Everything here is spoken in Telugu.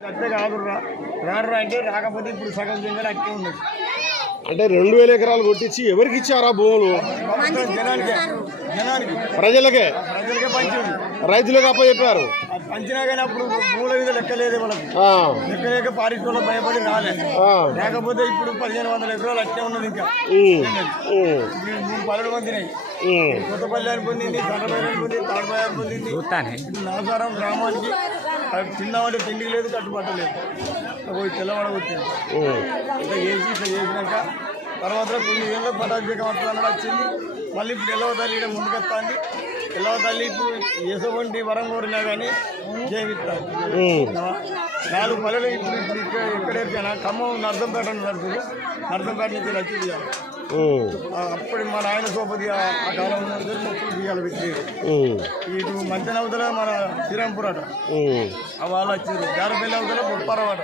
అట్టే అంటే రాకపోతే ఇప్పుడు సగం గింజలు అట్టే ఉన్నది. అంటే రెండు వేల ఎకరాలు కొట్టించి ఎవరికి ఇచ్చారా భూములు? మొత్తం జనానికి. జనానికి. ప్రజలకే. ప్రజలకే రైతులకు అప్పచెప్పారు. అది పంచినా కానీ అప్పుడు భూముల మీద లెక్కలేదు వాళ్ళకి ఆ, లెక్కలేక పారిశ్రమలో భయపడి రాలే. ఆ, లేకపోతే ఇప్పుడు పదిహేను వందల ఎకరాలు అట్టే ఉన్నది ఇంకా. పల్లెలు పొందినాయి ఉమ్, కొత్తపల్లి అని పొందింది తండ్రపల్లి అని పొందింది తాడపల్లి అని పొందింది. నాసారం గ్రామానికి అది తిన్నామంటే తిండికి లేదు కట్టుబాటు లేదు. పోయి తెల్లవాడ వచ్చింది. ఇట్లా చేసి ఇట్లా చేసినాక తర్వాత కొన్ని ఏళ్ళ పటాభిషేకం వస్తుంది వచ్చింది. మళ్ళీ ఇప్పుడు ఎల్లవ తల్లి ఇక్కడ ముందుకొస్తుంది ఎల్లవ తల్లి ఇప్పుడు ఎసవంటి వరం కోరినా కానీ జీవిస్తారు. నాలుగు పల్లెలు ఇప్పుడు ఇప్పుడు ఇక్కడ ఎక్కడెక్కడైనా ఖమ్మం నర్సంపేట నడుతుంది నర్సంపేట నుంచి వచ్చి తీయాలి అప్పుడు మా నాయన సోపతి ఆ కాలంలో మొక్కులు తీయాలి పెట్టి ఇటు మధ్యాహ్నం అవతల మన శ్రీరాంపూర్ అట. ఉమ్. ఆ వాళ్ళు వచ్చారు. జారపల్లి అవతల బొప్పారవాడ.